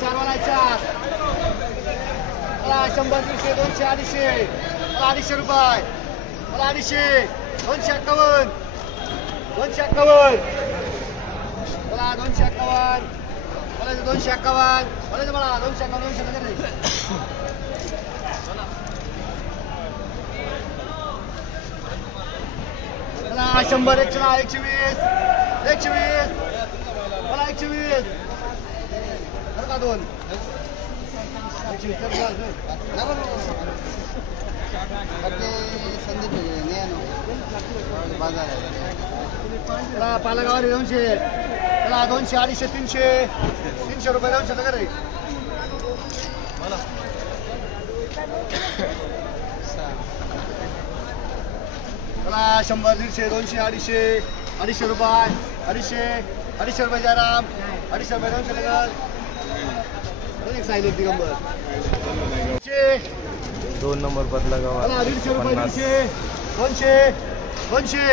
चार वाला चार शंभर दीडशे दोनशे अडीचशे मला अडीचशे रुपये. मला अडीचशे दोनशे अठ्ठावन्न दोनशे अठ्ठावन्न मला दोनशे अठ्ठावन्न मला दोनशे अठ्ठावन्न मला मला दोनशे अठ्ठावन्न दोनशे नका मला शंभर एकशे दहा एकशे वीस. एकशे वीस. मला एकशे वीस. दोन. बस. त्याला पालगावारी दोनशे. त्याला दोनशे अडीचशे तीनशे. तीनशे रुपये दोनशे नका रे त्याला शंभर दीडशे दोनशे अडीचशे. अडीचशे रुपये अडीचशे. अडीचशे रुपये जयराम. अडीचशे रुपये दोनशे नगर सांगितलं दिगंबर. दोन नंबर बदला मला दीडशे रुपये दीडशे. दोनशे. दोनशे.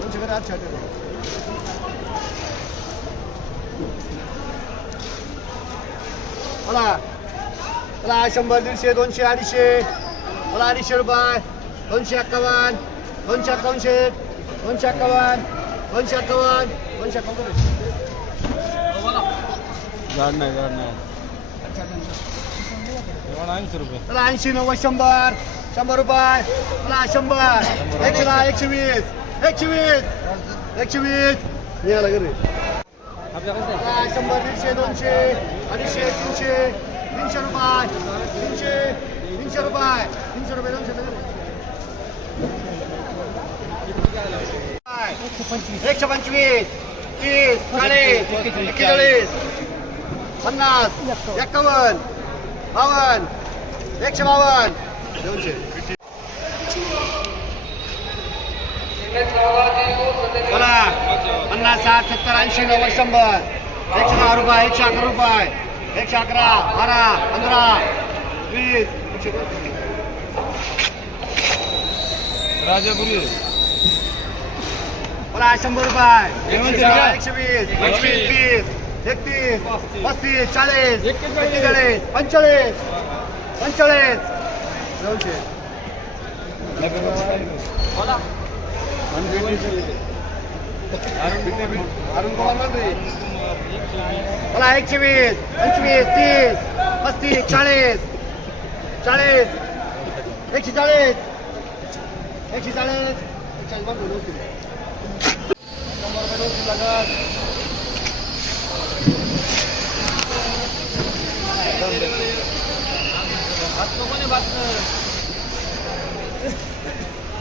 दोनशे कडे आठ छाटे मला मला शंभर दीडशे दोनशे अडीचशे. मला अडीचशे रुपये. दोनशे एक्कावन्न. दोनशे एक्कावनशे दोनशे एक्कावन्न. दोनशे एक्कावन्न. दोनशे एक्कावन्न जाड नाही जाड नाही. ऐंशी रुपये ऐंशी नव्वद शंभर. शंभर रुपये. मला शंभर. एकशे दहा एकशे वीस. एकशे वीस. एकशे वीस. मिळाला घरी. शंभर दीडशे दोनशे अडीचशे तीनशे तीनशे रुपये. तीनशे तीनशे रुपये. तीनशे रुपये दोनशे रुपये. एकशे पंचवीस. तीस चाळीस एक्केचाळीस पन्नास एक्कावन्न बावन्न एकशे बावन्न. दोनशे. बोला. पन्नास साठ सत्तर ऐंशी नव्वद शंभर. एकशे दहा रुपये एकशे अकरा रुपये. एकशे अकरा बारा पंधरा वीस. राजापुरी. बोला शंभर रुपये. एकशे दहा, एकशे वीस तीस. एकतीस पस्तीस. चाळीस एक्केचाळीस. पंचेचाळीस पंचेचाळीस. दोनशे. बोला. एकशे वीस पंचवीस तीस पस्तीस चाळीस चाळीस एकशे चाळीस एकशे चाळीस एकशे दोनशे.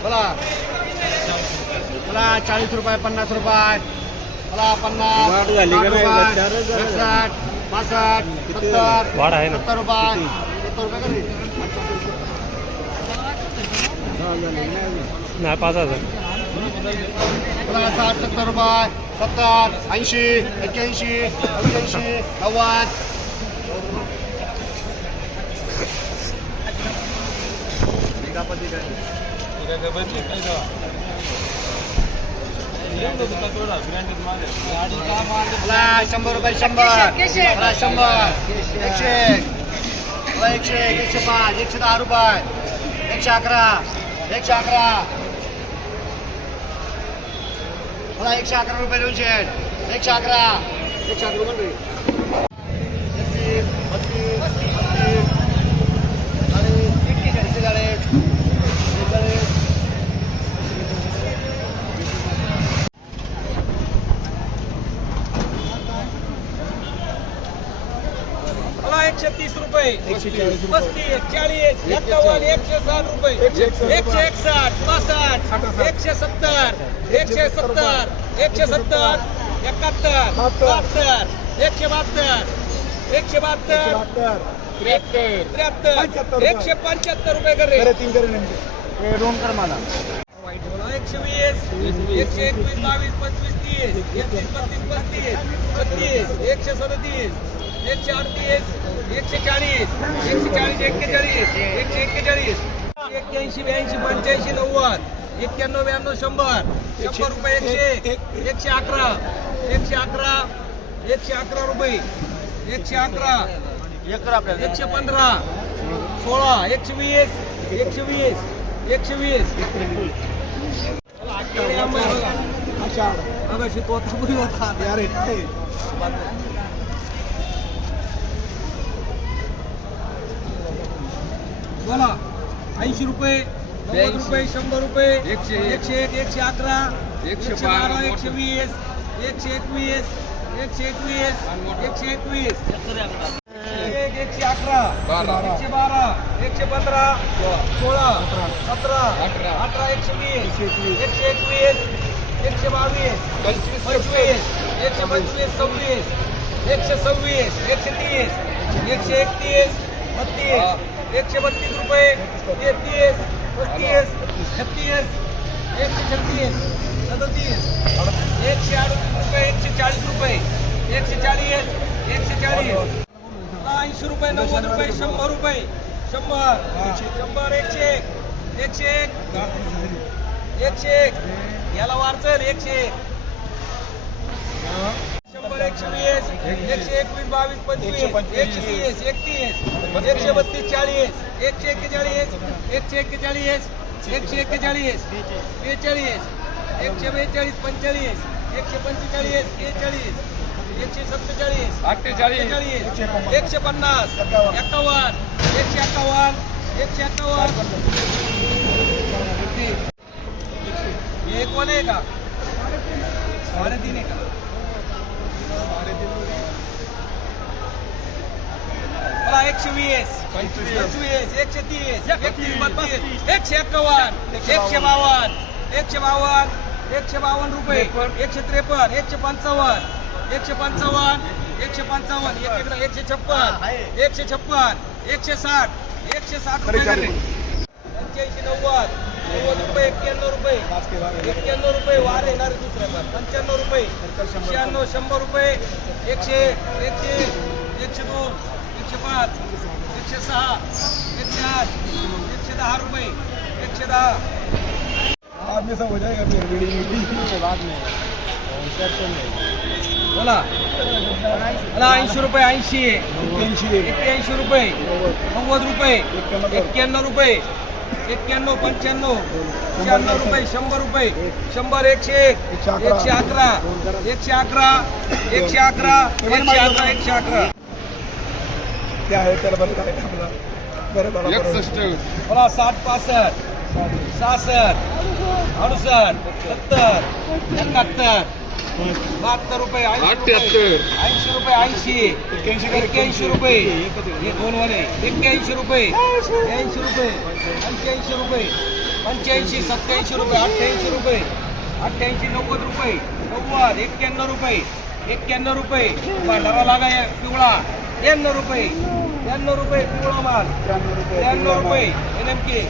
बोला. मला चाळीस रुपये पन्नास रुपये. मला पन्नास वाढ झाली का नाही? साठ पासष्ट सत्तर वाढ आहे ना. सत्तर रुपये. सत्तर रुपये कधी नाही? पाच हजार. साठ सत्तर रुपये सत्तर ऐंशी एक्क्याऐंशी पंच्याऐंशी नव्वद. मला शंभर रुपये शंभर. शंभर. एकशे. एकशे एक एकशे पाच एकशे दहा रुपये. एकशे अकरा. एकशे अकरा. मला एकशे अकरा रुपये दोनशे. एकशे अकरा. एकशे अकरा रुपये. एकशे. पस्तीस चाळीस साठ रुपये. एकशे एकसष्ट पासष्ट एकशे सत्तर एकशे सत्तर एकशे सत्तर एकाहत्तर बहात्तर एकशे बहात्तर एकशे बहात्तर त्र्याहत्तर त्र्याहत्तर एकशे पंच्याहत्तर रुपये करे तीन करे नेमके. दोन कर मला. एकशे वीस एकशे एकवीस बावीस पंचवीस तीस एकतीस बत्तीस पस्तीस छत्तीस एकशे सदतीस एकशे अडतीस एकशे चाळीस एकशे चाळीस एक्केचाळीस एकशे एक्केचाळीस एक्क्याऐंशी ब्याऐंशी पंच्याऐंशी नव्वद एक्क्याण्णव ब्याण्णव शंभर शंभर रुपये एकशे एकशे अकरा एकशे अकरा एकशे अकरा रुपये एकशे अकरा एकशे पंधरा सोळा एकशे वीस एकशे वीस एकशे वीस. मगाशी तोतापुरी होता बोला. ऐंशी रुपये नव्वद रुपये शंभर रुपये एकशे एक. एकशे एक एकशे अकरा एकशे बारा. एकशे वीस एकशे एकवीस एकशे एकवीस एकशे एकवीस. एक एकशे अकरा. बारा. एकशे बारा एकशे पंधरा सोळा. सतरा. अठरा. अठरा एकशे वीस एकशे एकवीस. एकशे बावीस पंचवीस पंचवीस एकशे पंचवीस सव्वीस एकशे सव्वीस एकशे तीस एकशे एकतीस बत्तीस एकशे बत्तीस रुपये तेहतीस पस्तीस छत्तीस एकशे छत्तीस सदतीस एकशे अडतीस रुपये एकशे चाळीस रुपये एकशे चाळीस एकशे चाळीस. ऐंशी रुपये नव्वद रुपये शंभर रुपये शंभर शंभर एकशे एक एकशे एक एकशे एक. याला वारचल एकशे एक. एकशे वीस एकशे एकवीस बावीस पंचवीस एकशे तीस एकतीस एकशे बत्तीस चाळीस एकशे एक्केचाळीस एकशे एक्केचाळीस एकशे एक्केचाळीस बेचाळीस एकशे बेचाळीस पंचेचाळीस एकशे पंचेचाळीस बेचाळीस एकशे सत्तेचाळीस अठ्ठेचाळीस अठ्ठेचाळीस एकशे पन्नास एक्कावन्न एकशे एक्कावन्न एकशे एक्कावन्न हे कोण आहे का साडेतीन आहे का मला एकशे वीस. पंचवीस. एकशे तीस एकतीस बत्तीस एकशे एक्कावन्न एकशे बावन्न एकशे बावन्न एकशे बावन्न रुपये एकशे त्रेपन्न एकशे पंचावन्न एकशे पंचावन्न एकशे पंचावन्न एक एकशे छप्पन एकशे छप्पन एकशे साठ एकशे साठ रुपये. पंच्याऐंशी नव्वद नव्वद रुपये एक्क्याण्णव रुपये. एक्क्याण्णव रुपये वार येणार दुसऱ्याचा पंच्याण्णव रुपये. शहाण्णव शंभर रुपये. एकशे एक, एकशे एक, एकशे दोन एकशे पाच एकशे सहा एकशे आठ एकशे दहा रुपये एकशे दहा. बोला. मला ऐंशी रुपये ऐंशी. एक्क्याऐंशी. रुपये. नव्वद रुपये. एक्क्याण्णव रुपये. एक्क्याण्णव पंच्याण्णव शहाण्णव रुपये शंभर रुपये. शंभर एकशे एक एकशे अकरा एकशे अकरा एकशे अकरा एकशे अकरा एकशे अकरा. एकसष्ट. मला साठ पासष्ट सहासष्ट अडुसष्ट सत्तर एकाहत्तर बहात्तर रुपये ऐंशी रुपये. अठ्ठ्याहत्तर. ऐंशी रुपये ऐंशी एक्क्याऐंशी रुपये. हे दोन वाले. एक्क्याऐंशी रुपये. ऐंशी रुपये. पंच्याऐंशी रुपये. पंच्याऐंशी सत्याऐंशी रुपये अठ्ठ्याऐंशी रुपये. अठ्ठ्याऐंशी नव्वद रुपये. नव्वद एक्क्याण्णव रुपये. एक्क्याण्णव रुपये. भांडारा लागा पिवळा. त्र्याण्णव रुपये. त्र्याण्णव रुपये पिवळा माल. त्र्याण्णव रुपये. एन एम के